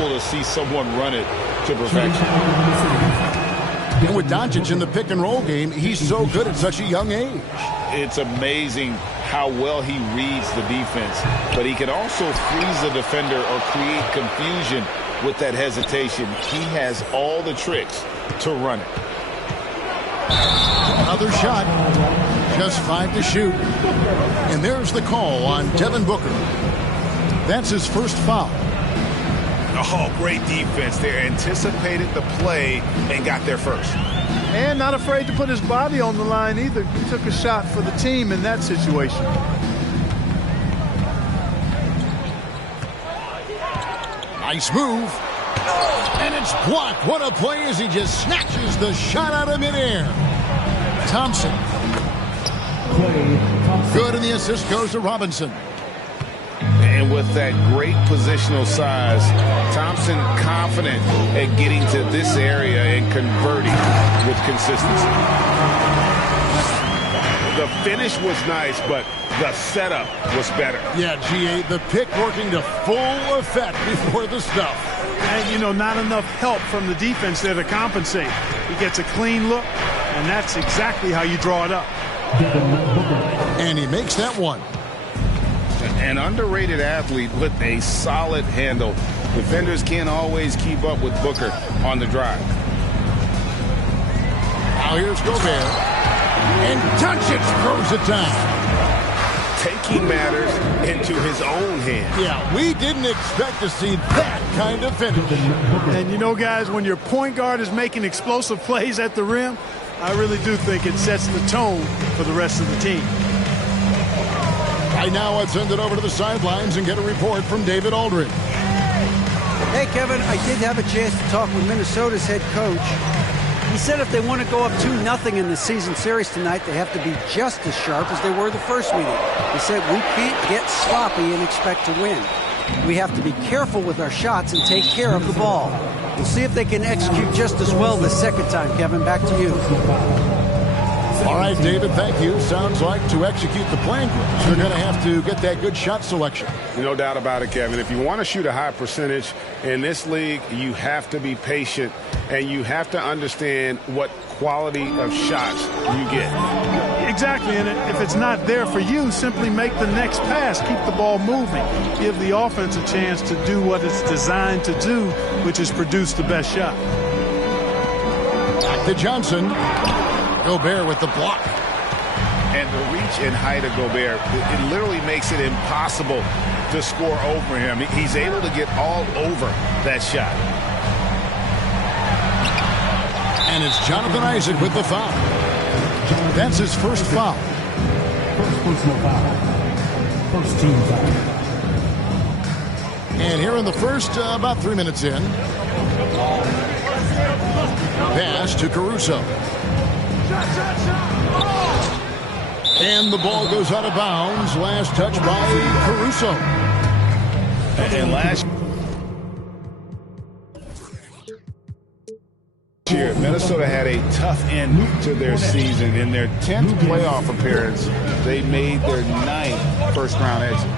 incredible to see someone run it to perfection. And with Doncic in the pick-and-roll game, he's so good at such a young age. It's amazing how well he reads the defense, but he can also freeze the defender or create confusion with that hesitation. He has all the tricks to run it. Another shot. Just 5 to shoot. And there's the call on Devin Booker. That's his first foul. Oh, great defense there. Anticipated the play and got there first. And not afraid to put his body on the line either. He took a shot for the team in that situation. Nice move. And it's blocked. What a play as he just snatches the shot out of midair. Thompson. Good, and the assist goes to Robinson. And with that great positional size, Thompson confident at getting to this area and converting with consistency. The finish was nice, but the setup was better. Yeah, GA, the pick working to full effect before the stuff. And, you know, not enough help from the defense there to compensate. He gets a clean look, and that's exactly how you draw it up. And he makes that one. An underrated athlete with a solid handle. Defenders can't always keep up with Booker on the drive. Now here's Gobert. And Doncic throws it down. Taking matters into his own hands. Yeah, we didn't expect to see that kind of finish. And you know, guys, when your point guard is making explosive plays at the rim, I really do think it sets the tone for the rest of the team. Right now, let's send it over to the sidelines and get a report from David Aldridge. Hey, Kevin, I did have a chance to talk with Minnesota's head coach. He said if they want to go up 2-0 in the season series tonight, they have to be just as sharp as they were the first meeting. He said we can't get sloppy and expect to win. We have to be careful with our shots and take care of the ball. We'll see if they can execute just as well the second time, Kevin. Back to you. All right, David, thank you. Sounds like to execute the plan, you're going to have to get that good shot selection. No doubt about it, Kevin. If you want to shoot a high percentage in this league, you have to be patient, and you have to understand what quality of shots you get. Exactly, and if it's not there for you, simply make the next pass. Keep the ball moving. Give the offense a chance to do what it's designed to do, which is produce the best shot. Back to Johnson. Gobert with the block. And the reach and height of Gobert, it literally makes it impossible to score over him. He's able to get all over that shot. And it's Jonathan Isaac with the foul. That's his first foul. First personal foul. First team foul. And here in the first, about 3 minutes in. Pass to Caruso. And the ball goes out of bounds. Last touch by Caruso. And last year, Minnesota had a tough end to their season. In their 10th playoff appearance, they made their 9th first-round exit.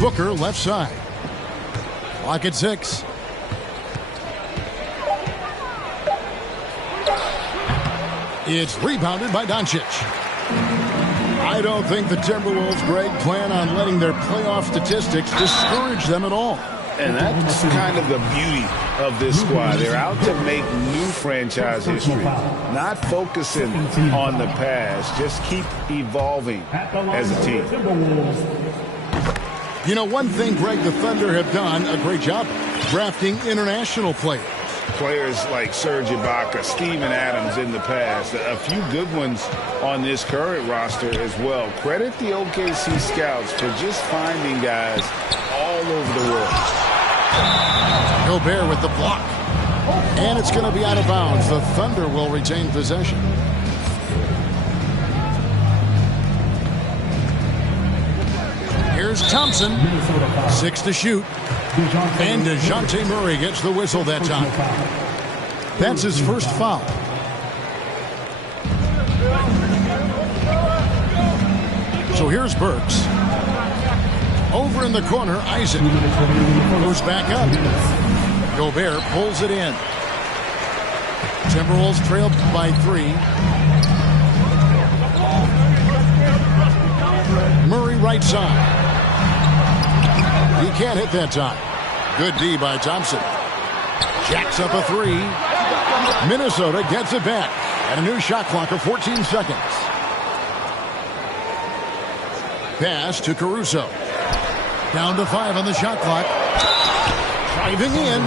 Booker left side. Clock at 6. It's rebounded by Doncic. I don't think the Timberwolves, Greg, plan on letting their playoff statistics discourage them at all. And that's kind of the beauty of this squad. They're out to make new franchise history, not focusing on the past. Just keep evolving as a team. You know, one thing, Greg, the Thunder have done a great job drafting international players. Players like Serge Ibaka, Steven Adams in the past, a few good ones on this current roster as well. Credit the OKC scouts for just finding guys all over the world. Gobert with the block. And it's going to be out of bounds. The Thunder will retain possession. Here's Thompson. 6 to shoot. And DeJounte Murray gets the whistle that time. That's his first foul. So here's Burks. Over in the corner, Isaac goes back up. Gobert pulls it in. Timberwolves trail by 3. Murray right side. He can't hit that time. Good D by Thompson. Jacks up a 3. Minnesota gets it back at a new shot clock of 14 seconds. Pass to Caruso. Down to 5 on the shot clock. Driving in.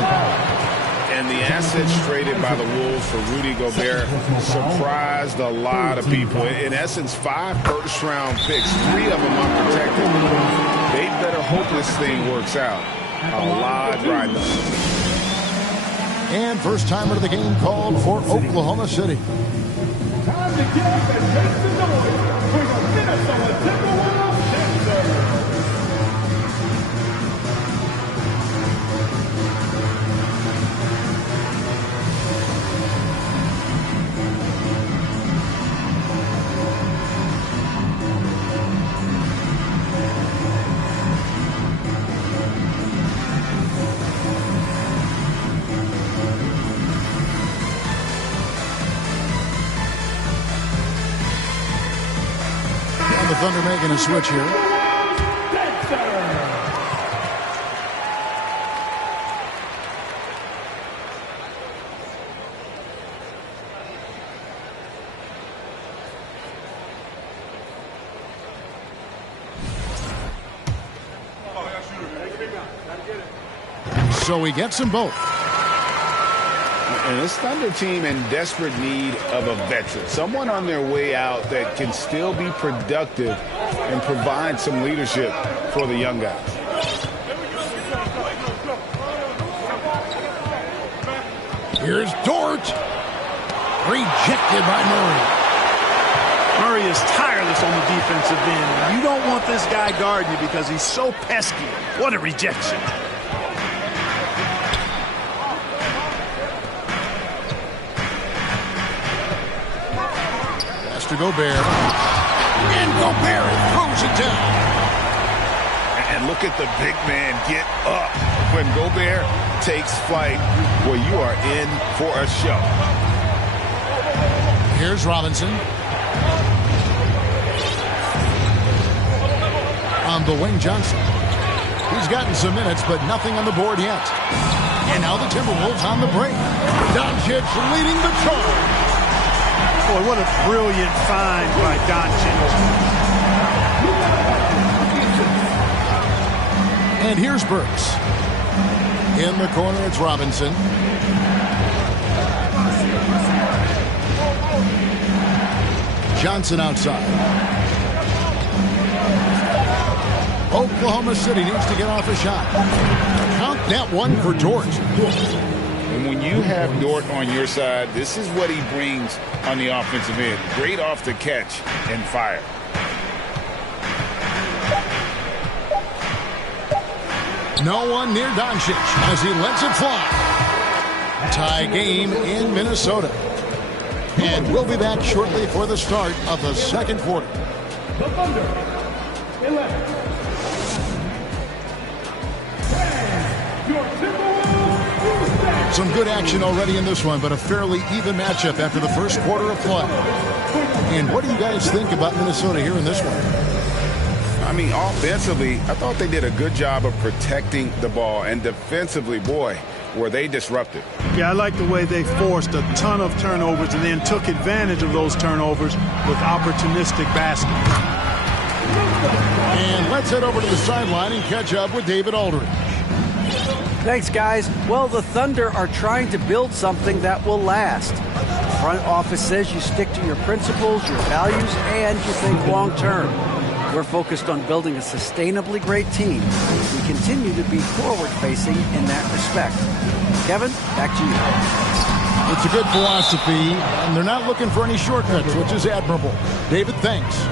And the assets traded by the Wolves for Rudy Gobert surprised a lot of people. In essence, 5 first-round picks, 3 of them unprotected. They better hope this thing works out. A lot riding them. And first timer of the game called for Oklahoma City. Time to get up and make the noise for the Minnesota Timberwolves dancer. The Thunder making a switch here. So he gets them both. And this Thunder team in desperate need of a veteran, someone on their way out that can still be productive and provide some leadership for the young guys. Here's Dort. Rejected by Murray. Murray is tireless on the defensive end. You don't want this guy guarding you because he's so pesky. What a rejection. To Gobert. And Gobert throws it down. And look at the big man get up. When Gobert takes flight, well, you are in for a show. Here's Robinson. On the wing, Johnson. He's gotten some minutes, but nothing on the board yet. And now the Timberwolves on the break. Doncic leading the charge. Boy, what a brilliant find by Doncic. And here's Burks. In the corner, it's Robinson. Johnson outside. Oklahoma City needs to get off a shot. Count that one for Dort. And when you have Dort on your side, this is what he brings on the offensive end. Great off the catch and fire. No one near Doncic as he lets it fly. Tie game in Minnesota. And we'll be back shortly for the start of the second quarter. The Thunder, 11. Your Timberwolves. Some good action already in this one, but a fairly even matchup after the first quarter of play. And what do you guys think about Minnesota here in this one? I mean, offensively, I thought they did a good job of protecting the ball. And defensively, boy, were they disruptive. Yeah, I like the way they forced a ton of turnovers and then took advantage of those turnovers with opportunistic baskets. And let's head over to the sideline and catch up with David Aldridge. Thanks, guys. Well, the Thunder are trying to build something that will last. The front office says you stick to your principles, your values, and you think long-term. We're focused on building a sustainably great team. We continue to be forward-facing in that respect. Kevin, back to you. It's a good philosophy, and they're not looking for any shortcuts, which is admirable. David, thanks.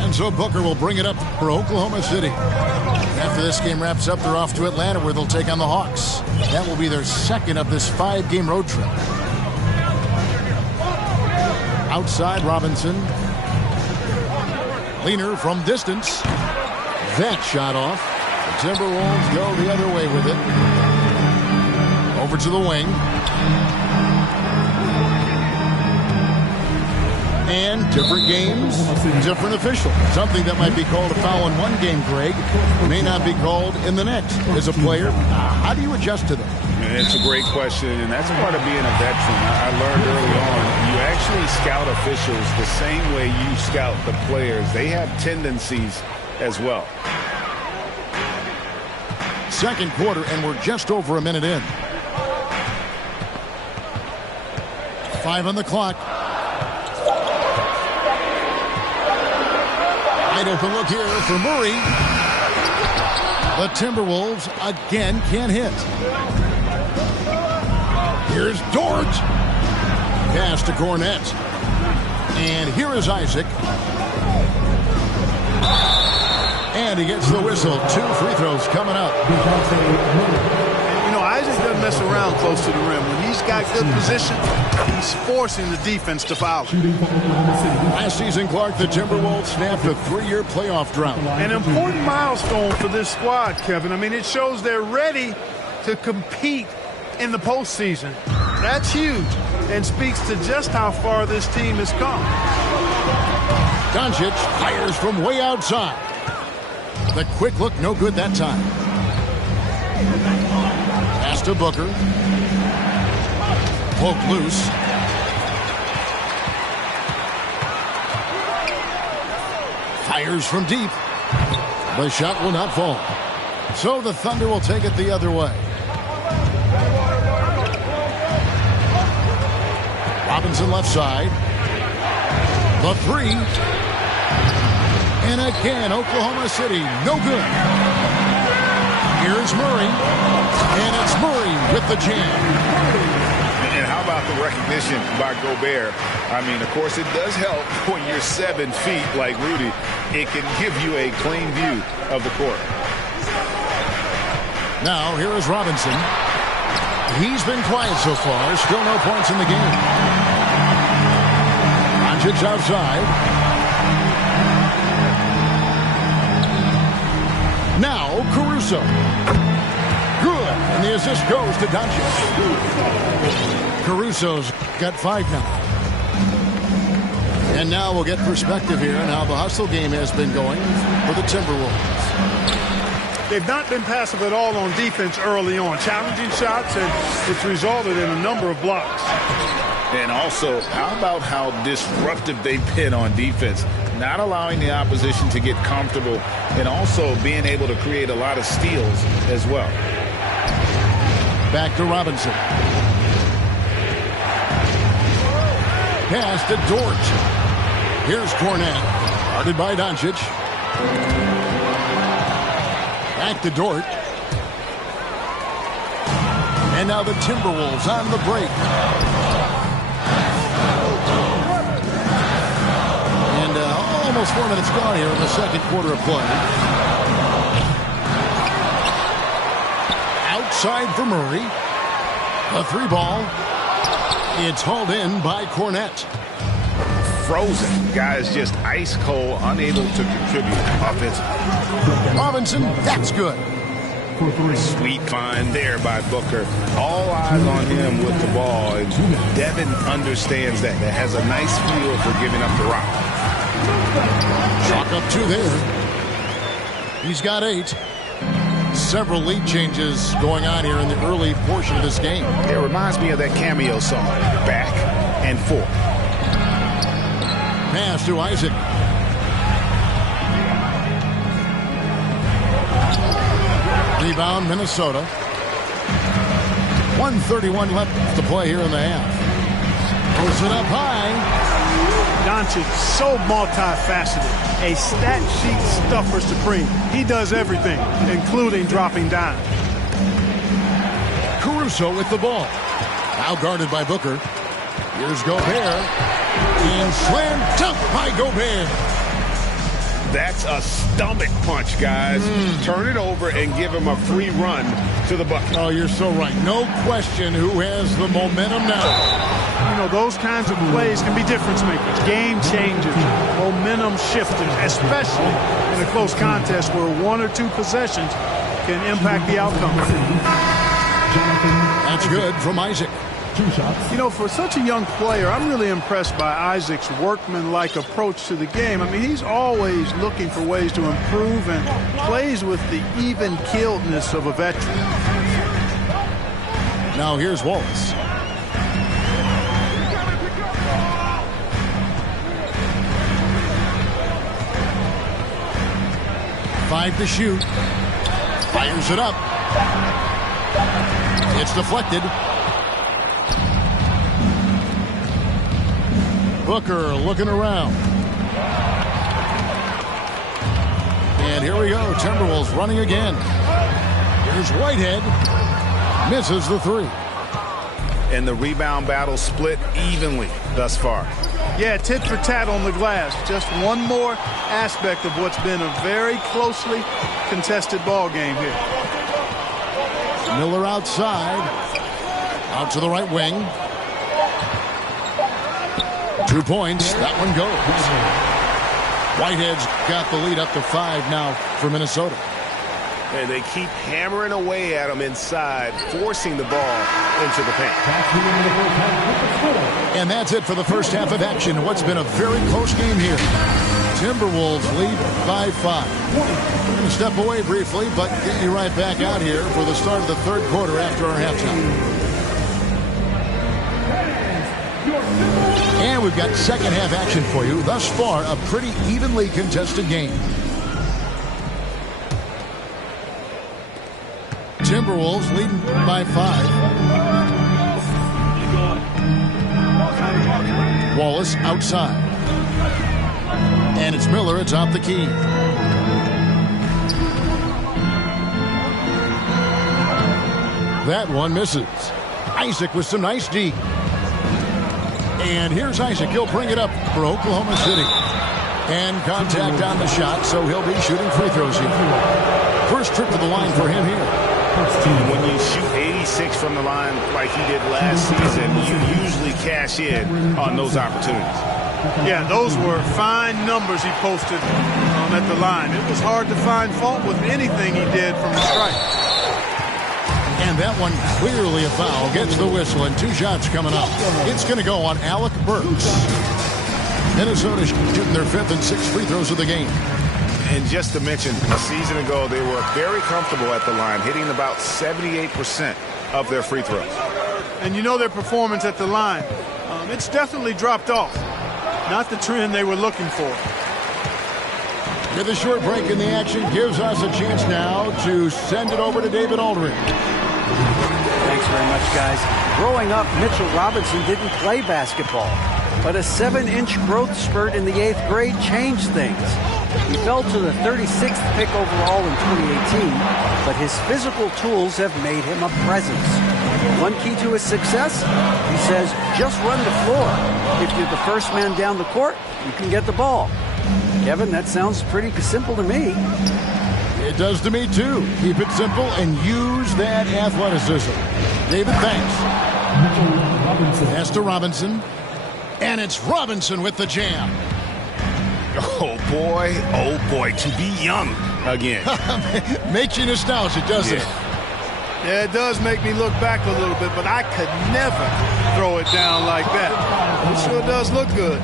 And so Booker will bring it up for Oklahoma City. After this game wraps up, they're off to Atlanta, where they'll take on the Hawks. That will be their second of this 5-game road trip. Outside Robinson. Leaner from distance. That shot off. The Timberwolves go the other way with it. Over to the wing. And different games, different official. Something that might be called a foul in one game, Greg, may not be called in the next. As a player, how do you adjust to them? It's a great question, and that's part of being a veteran. I learned early on, you actually scout officials the same way you scout the players. They have tendencies as well. Second quarter, and we're just over a minute in. 5 on the clock. Wide open look here for Murray. The Timberwolves again can't hit. Here's Dort. Pass to Cornette. And here is Isaac. And he gets the whistle. 2 free throws coming up. You know, Isaac doesn't mess around close to the rim. When he's got good position, he's forcing the defense to foul him. Last season, Clark, the Timberwolves snapped a 3-year playoff drought. An important milestone for this squad, Kevin. I mean, it shows they're ready to compete in the postseason. That's huge and speaks to just how far this team has come. Doncic fires from way outside. The quick look, no good that time. Pass to Booker. Poked loose. Fires from deep. The shot will not fall. So the Thunder will take it the other way. Robinson left side. The 3. And again, Oklahoma City, no good. Here's Murray. And it's Murray with the jam. And how about the recognition by Gobert? I mean, of course, it does help when you're 7 feet like Rudy. It can give you a clean view of the court. Now, here is Robinson. He's been quiet so far. Still no points in the game. Doncic outside. Now, Caruso. Good. And the assist goes to Doncic. Caruso's got 5 now. And now we'll get perspective here on how the hustle game has been going for the Timberwolves. They've not been passive at all on defense early on. Challenging shots, and it's resulted in a number of blocks. And also, how about how disruptive they've been on defense? Not allowing the opposition to get comfortable and also being able to create a lot of steals as well. Back to Robinson. Pass to Dort. Here's Cornette. Guarded by Doncic. Back to Dort. And now the Timberwolves on the break. And almost 4 minutes gone here in the second quarter of play. Outside for Murray. A 3-ball. It's hauled in by Cornette. Frozen. Guys just ice cold, unable to contribute offensively. Robinson, that's good. Sweet find there by Booker. All eyes on him with the ball. And Devin understands that. That has a nice feel for giving up the rock. Chalk up 2 there. He's got 8. Several lead changes going on here in the early portion of this game. It reminds me of that cameo song, Back and Forth. Pass to Isaac. Rebound, Minnesota. 1:31 left to play here in the half. Posts it up high. Doncic, so multifaceted. A stat sheet stuffer supreme. He does everything, including dropping down. Caruso with the ball. Now guarded by Booker. Here's Gobert. And slam dunk by Gobert. That's a stomach punch, guys. Turn it over and give him a free run to the bucket. Oh, you're so right. No question who has the momentum now. know, those kinds of plays can be difference makers, game changers, momentum shifters, especially in a close contest where 1 or 2 possessions can impact the outcome. That's good from Isaac. 2 shots. You know, for such a young player, I'm really impressed by Isaac's workman-like approach to the game. I mean, he's always looking for ways to improve and plays with the even-keeledness of a veteran. Now here's Wallace. Five to shoot. Fires it up. It's deflected. Booker looking around. And here we go. Timberwolves running again. Here's Whitehead. Misses the 3. And the rebound battle split evenly thus far. Yeah, tit for tat on the glass. Just one more aspect of what's been a very closely contested ball game here. Miller outside. Out to the right wing. 2 points. That one goes. Whitehead's got the lead up to 5 now for Minnesota. And they keep hammering away at him inside, forcing the ball into the paint. And that's it for the first half of action. What's been a very close game here. Timberwolves lead by 5. We're going to step away briefly, but get you right back out here for the start of the third quarter after our halftime. And we've got second half action for you. Thus far, a pretty evenly contested game. Timberwolves leading by 5. Wallace outside. And it's Miller atop the key. That one misses. Isaac with some nice D. And here's Isaac. He'll bring it up for Oklahoma City. And contact on the shot, so he'll be shooting free throws here. First trip to the line for him here. When you shoot 86 from the line like he did last season, you usually cash in on those opportunities. Yeah, those were fine numbers he posted at the line. It was hard to find fault with anything he did from the strike. And that one clearly a foul. Gets the whistle, and 2 shots coming up. It's going to go on Alec Burks. Minnesota shooting their 5th and 6th free throws of the game. And just to mention, a season ago, they were very comfortable at the line, hitting about 78% of their free throws. And you know their performance at the line. It's definitely dropped off. Not the trend they were looking for. With a short break in the action, gives us a chance now to send it over to David Aldridge. Thanks very much, guys. Growing up, Mitchell Robinson didn't play basketball, but a 7-inch growth spurt in the 8th grade changed things. He fell to the 36th pick overall in 2018, but his physical tools have made him a presence. One key to his success, he says, just run the floor. If you're the first man down the court, you can get the ball. Kevin, that sounds pretty simple to me. It does to me, too. Keep it simple and use that athleticism. David, thanks. Pass to Robinson. And it's Robinson with the jam. Oh, boy, to be young again. Makes you nostalgic, doesn't it? Yeah, it does make me look back a little bit, but I could never throw it down like that. It sure does look good.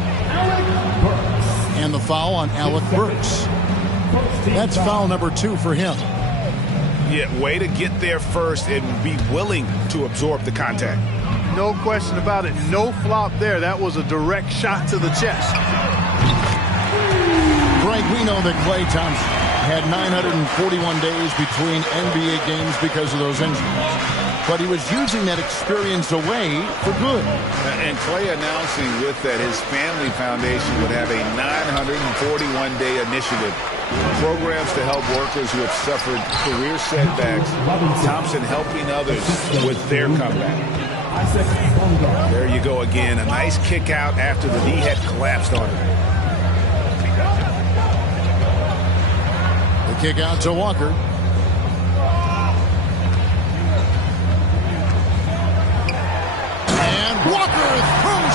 And the foul on Alec Burks. That's foul number 2 for him. Yeah, way to get there first and be willing to absorb the contact. No question about it. No flop there. That was a direct shot to the chest. Frank, we know that Klay Thompson had 941 days between NBA games because of those injuries. But he was using that experience away for good. And Klay announcing with that his family foundation would have a 941-day initiative. Programs to help workers who have suffered career setbacks. Thompson helping others with their comeback. There you go again. A nice kick out after the knee had collapsed on him. The kick out to Walker. And Walker throws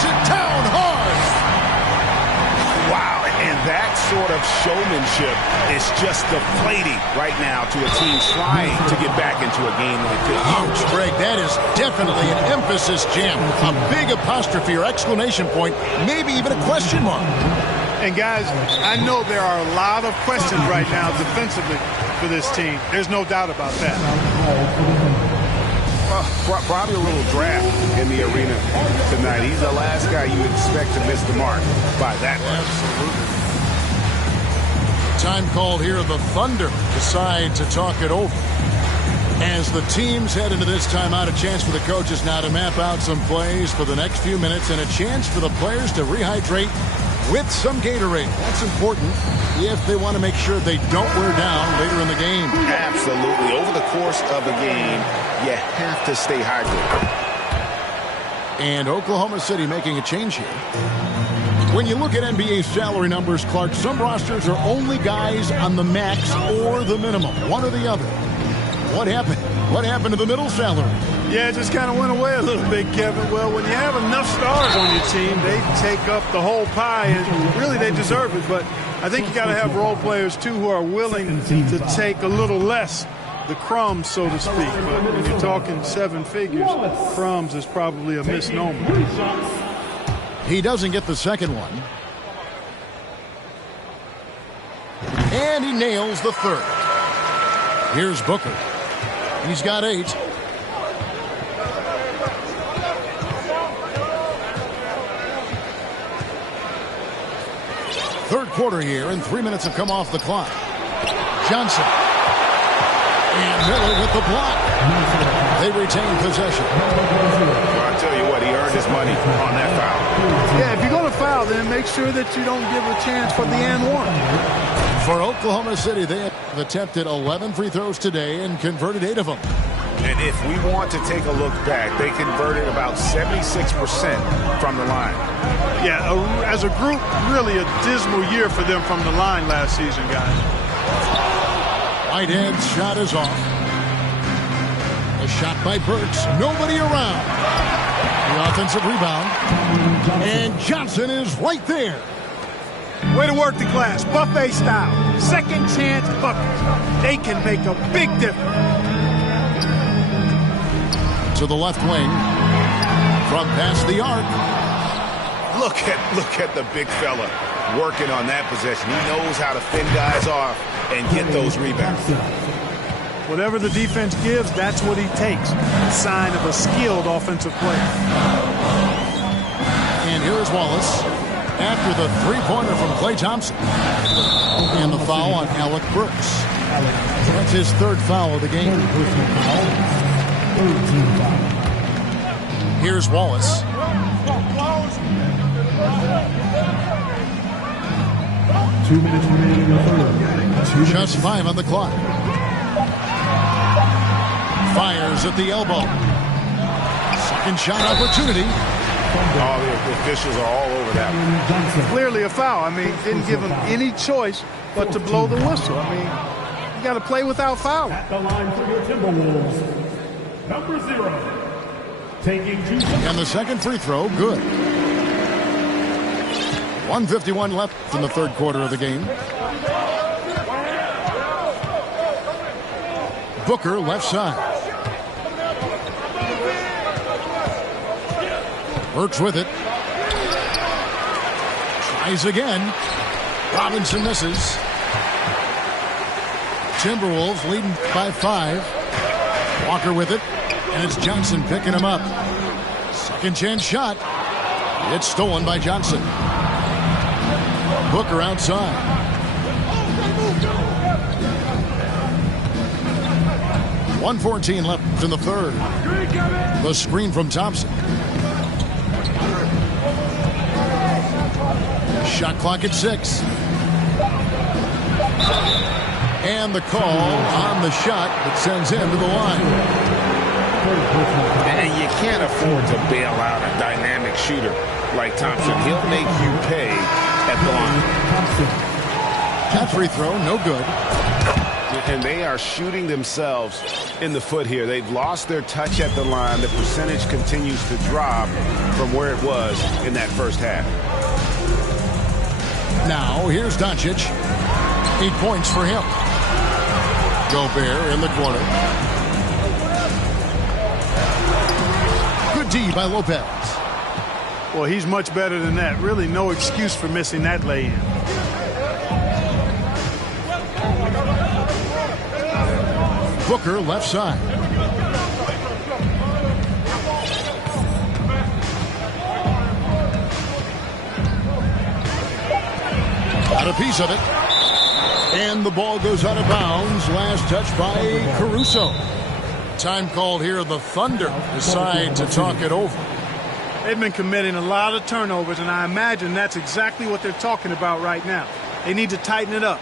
sort of showmanship is just deflating right now to a team trying to get back into a game like this. Ouch, Greg, that is definitely an emphasis jam. A big apostrophe or exclamation point, maybe even a question mark. And guys, I know there are a lot of questions right now defensively for this team. There's no doubt about that. Probably a little draft in the arena tonight. He's the last guy you expect to miss the mark by that much. Time called here. The Thunder decide to talk it over. As the teams head into this timeout, a chance for the coaches now to map out some plays for the next few minutes and a chance for the players to rehydrate with some Gatorade. That's important if they want to make sure they don't wear down later in the game. Absolutely. Over the course of a game, you have to stay hydrated. And Oklahoma City making a change here. When you look at NBA salary numbers, Clark, some rosters are only guys on the max or the minimum, one or the other. What happened? What happened to the middle salary? Yeah, it just kind of went away a little bit, Kevin. Well, when you have enough stars on your team, they take up the whole pie, and really they deserve it. But I think you got to have role players, too, who are willing to take a little less, the crumbs, so to speak. But when you're talking 7 figures, crumbs is probably a misnomer. He doesn't get the second one. And he nails the third. Here's Booker. He's got 8. Third quarter here, and 3 minutes have come off the clock. Johnson. And Miller with the block. They retain possession. Well, I tell you what, he earned his money on that foul. Yeah, if you're going to foul, then make sure that you don't give a chance for the and one. For Oklahoma City, they have attempted 11 free throws today and converted 8 of them. And if we want to take a look back, they converted about 76% from the line. Yeah, as a group, really a dismal year for them from the line last season, guys. Whitehead's shot is off. A shot by Burks. Nobody around. The offensive rebound. And Johnson is right there. Way to work the glass, buffet style. Second chance buckets. They can make a big difference. To the left wing. From past the arc. Look at the big fella working on that possession. He knows how to fend guys off and get those rebounds. Whatever the defense gives, that's what he takes. A sign of a skilled offensive player. And here's Wallace after the three-pointer from Klay Thompson. And the foul on Alec Burks. That's his third foul of the game. Here's Wallace. Just 5 on the clock. Fires at the elbow. Second shot opportunity. Oh, the officials are all over that one. Clearly a foul. I mean, didn't give him any choice but to blow the whistle. I mean, you got to play without fouling. At the line for your Timberwolves, number 0, taking 2 shots. And the second free throw, good. 1:51 left in the third quarter of the game. Booker, left side. Burks with it. Tries again. Robinson misses. Timberwolves leading by 5. Walker with it. And it's Johnson picking him up. Second chance shot. It's stolen by Johnson. Booker outside. .114 left in the third. The screen from Thompson. Shot clock at 6. And the call on the shot that sends him to the line. And you can't afford to bail out a dynamic shooter like Thompson. He'll make you pay at the line. That free throw, no good. And they are shooting themselves in the foot here. They've lost their touch at the line. The percentage continues to drop from where it was in that first half. Now, here's Doncic. 8 points for him. Gobert in the corner. Good D by Lopez. Well, he's much better than that. Really no excuse for missing that lay-in. Booker left side. Got a piece of it. And the ball goes out of bounds. Last touch by Caruso. Time called here. The Thunder decide to talk it over. They've been committing a lot of turnovers, and I imagine that's exactly what they're talking about right now. They need to tighten it up.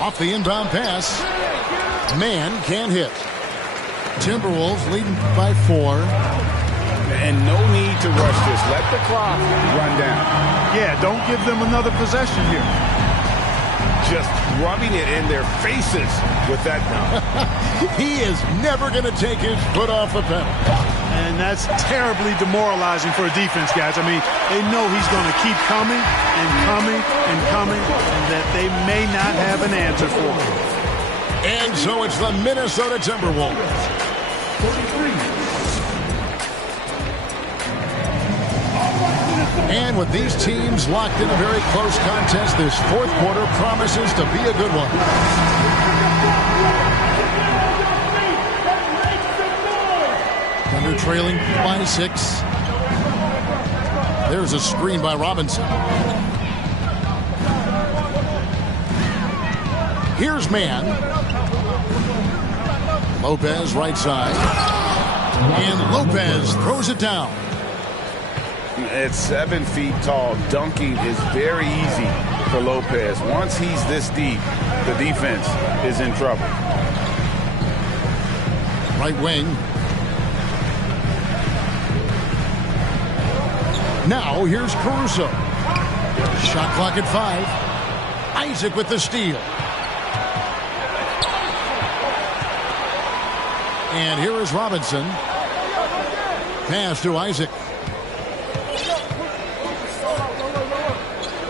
Off the inbound pass. Man can't hit. Timberwolves leading by 4. And no need to rush this. Let the clock run down. Yeah, don't give them another possession here. Just rubbing it in their faces with that dunk. He is never going to take his foot off the pedal. And that's terribly demoralizing for a defense, guys. I mean, they know he's going to keep coming and coming and coming, and that they may not have an answer for him. And so it's the Minnesota Timberwolves. And with these teams locked in a very close contest, this fourth quarter promises to be a good one. Thunder trailing by 6. There's a screen by Robinson. Here's man. Lopez right side. And Lopez throws it down. At 7 feet tall, dunking is very easy for Lopez. Once he's this deep, the defense is in trouble. Right wing. Now here's Caruso. Shot clock at 5. Isaac with the steal. And here is Robinson. Pass to Isaac.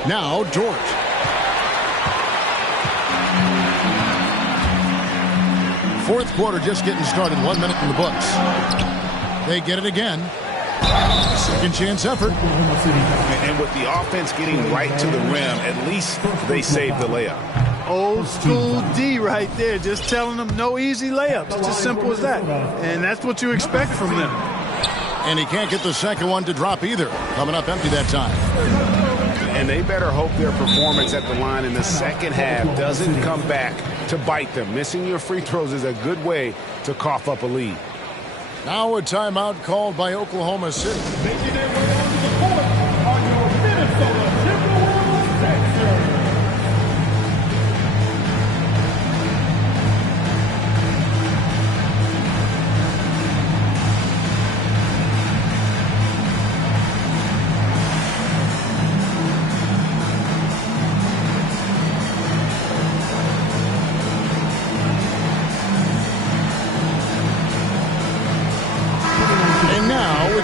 Now Dort. Fourth quarter just getting started. 1 minute in the books. They get it again. Second chance effort. And with the offense getting right to the rim, at least they saved the layup. Old school D right there, just telling them no easy layups. It's as simple as that. And that's what you expect from them. And he can't get the second one to drop either. Coming up empty that time. And they better hope their performance at the line in the second half doesn't come back to bite them. Missing your free throws is a good way to cough up a lead. Now a timeout called by Oklahoma City. Making their way onto the court are your Minnesota Timberwolves Sixers.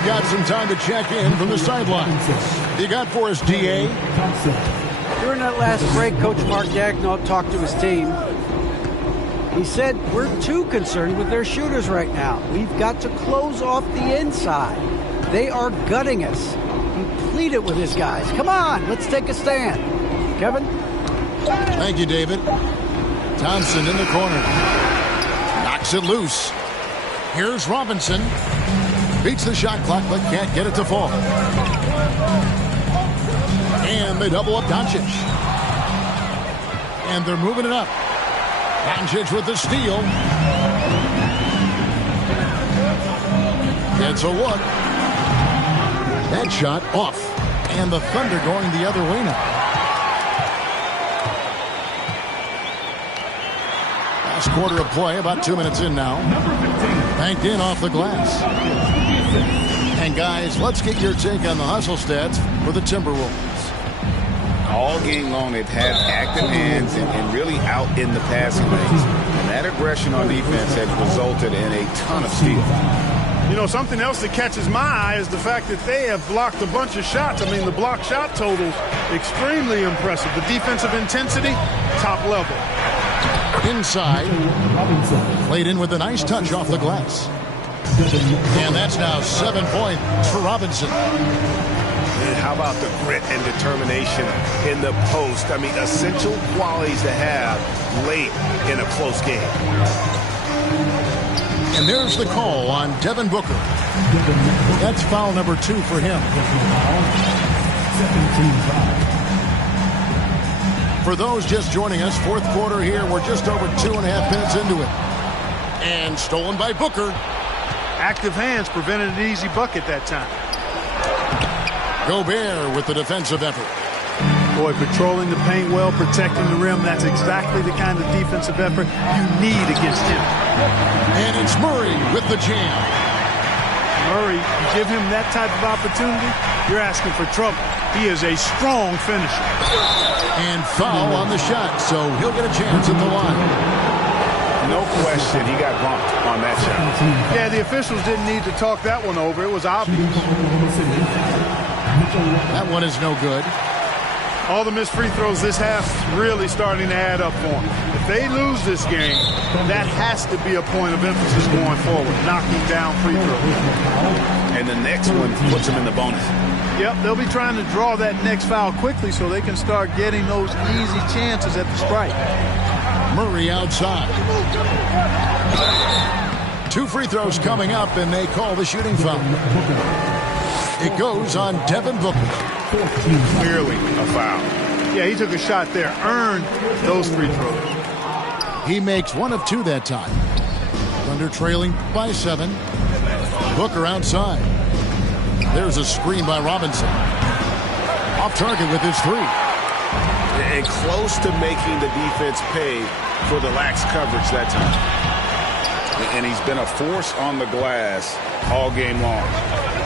Got some time to check in from the sideline. You got for us, DA? During that last break, Coach Mark Daigneault talked to his team. He said, we're too concerned with their shooters right now. We've got to close off the inside. They are gutting us. He pleaded with his guys. Come on, let's take a stand. Kevin? Thank you, David. Thompson in the corner. Knocks it loose. Here's Robinson. Beats the shot clock, but can't get it to fall. And they double up Doncic. And they're moving it up. Doncic with the steal. Gets a look. That shot off. And the Thunder going the other way now. Last quarter of play, about 2 minutes in now. Banked in off the glass. And guys, let's get your take on the hustle stats for the Timberwolves. All game long, they've had active hands and really out in the passing lanes. And that aggression on defense has resulted in a ton of steals. You know, something else that catches my eye is the fact that they have blocked a bunch of shots. I mean, the block shot total, extremely impressive. The defensive intensity, top level. Inside, played in with a nice touch off the glass. And that's now 7 points for Robinson. And how about the grit and determination in the post? I mean, essential qualities to have late in a close game. And there's the call on Devin Booker. That's foul number 2 for him. For those just joining us, fourth quarter here. We're just over 2.5 minutes into it. And stolen by Booker. Active hands prevented an easy bucket that time. Gobert with the defensive effort. Boy, patrolling the paint well, protecting the rim. That's exactly the kind of defensive effort you need against him. And it's Murray with the jam. Murray, you give him that type of opportunity, you're asking for trouble. He is a strong finisher. And foul on the shot, so he'll get a chance at the line. No question, he got bumped on that shot. Yeah, the officials didn't need to talk that one over. It was obvious. That one is no good. All the missed free throws this half really starting to add up for them. If they lose this game, that has to be a point of emphasis going forward, knocking down free throws. And the next one puts them in the bonus. Yep, they'll be trying to draw that next foul quickly so they can start getting those easy chances at the strike. Murray outside. 2 free throws coming up, and they call the shooting foul. It goes on Devin Booker. Clearly a foul. Yeah, he took a shot there, earned those free throws. He makes 1 of 2 that time. Thunder trailing by 7. Booker outside. There's a screen by Robinson. Off target with his 3. And close to making the defense pay for the lax coverage that time. And he's been a force on the glass all game long.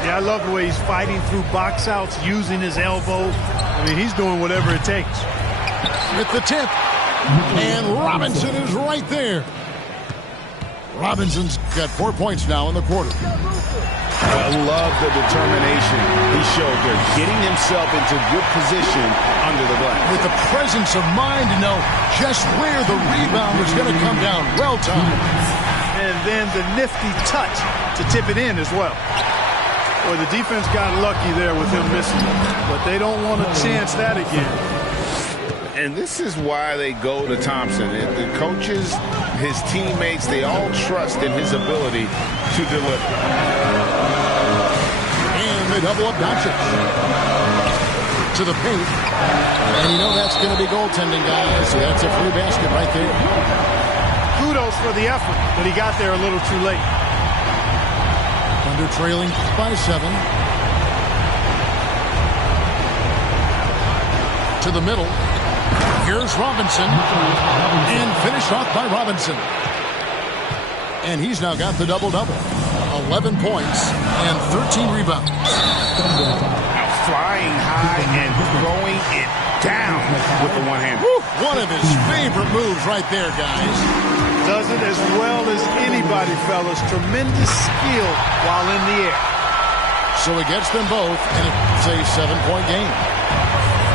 Yeah, I love the way he's fighting through box outs, using his elbows. I mean, he's doing whatever it takes. With the tip. And Robinson is right there. Robinson's got 4 points now in the quarter. I love the determination he showed there, getting himself into good position under the glass. With the presence of mind to know just where the rebound was going to come down. Well timed. And then the nifty touch to tip it in as well. Boy, the defense got lucky there with him missing it, but they don't want to chance that again. And this is why they go to Thompson. The coaches, his teammates, they all trust in his ability to deliver. And they double up Doncic. To the paint. And you know that's going to be goaltending, guys. So that's a free basket right there. Kudos for the effort, but he got there a little too late. Thunder trailing by 7. To the middle. Here's Robinson. And finished off by Robinson. And he's now got the double-double. 11 points and 13 rebounds. Flying high and throwing it down with the one hand. One of his favorite moves right there, guys. Does it as well as anybody, fellas. Tremendous skill while in the air. So he gets them both, and it's a 7-point game.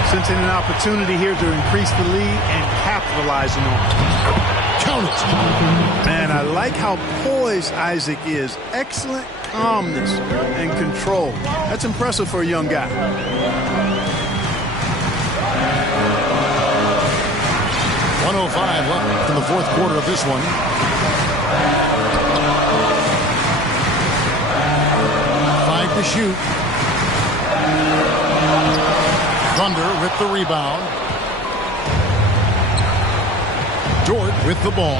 Sensing an opportunity here to increase the lead and capitalizing on it. Count it. Man, I like how poised Isaac is. Excellent calmness and control. That's impressive for a young guy. fourth quarter of this one. Five to shoot. Thunder with the rebound. Dort with the ball.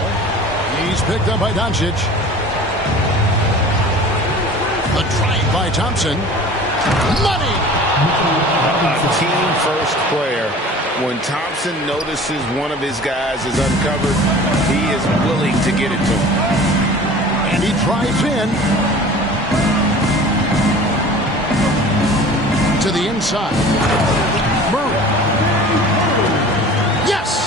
He's picked up by Doncic. The drive by Thompson. Money! A team-first player. When Thompson notices one of his guys is uncovered, he is willing to get it to him. And he drives in to the inside. Murray. Yes!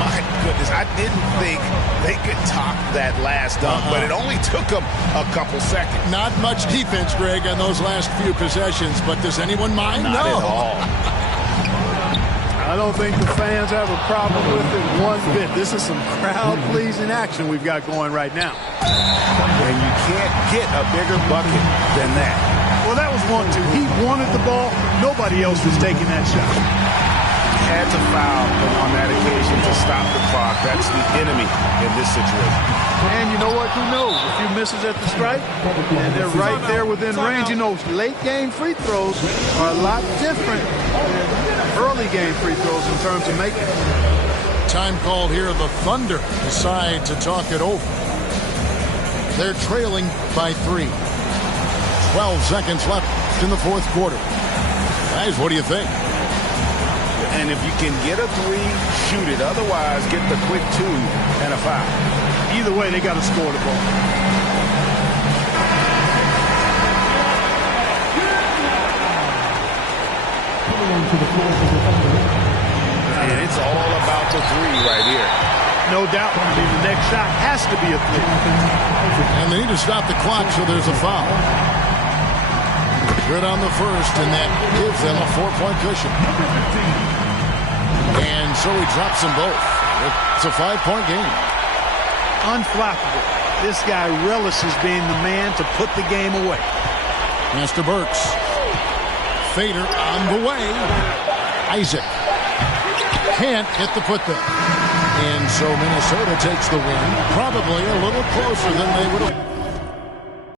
My goodness, I didn't think they could top that last dunk, but it only took them a couple seconds. Not much defense, Greg, on those last few possessions, but does anyone mind? Not no. at all. I don't think the fans have a problem with it one bit. This is some crowd-pleasing action we've got going right now. And you can't get a bigger bucket than that. Well, that was 1-2. He wanted the ball. Nobody else was taking that shot. Had to foul on that occasion to stop the clock. That's the enemy in this situation. And you know what? Who knows? A few misses at the stripe, and they're right there within range. You know, late-game free throws are a lot different than early-game free throws in terms of making it. Time called here. The Thunder decide to talk it over. They're trailing by 3. 12 seconds left in the fourth quarter. Guys, what do you think? And if you can get a 3, shoot it. Otherwise, get the quick 2 and a foul. Either way, they got to score the ball. And it's all about the 3 right here. No doubt. I mean, the next shot has to be a 3. And they need to stop the clock, so there's a foul. Good on the first, and that gives them a 4-point cushion. And so he drops them both. It's a 5-point game. Unflappable. This guy relishes being the man to put the game away. Master Burks. Fader on the way. Isaac can't get the putback. And so Minnesota takes the win. Probably a little closer than they would have.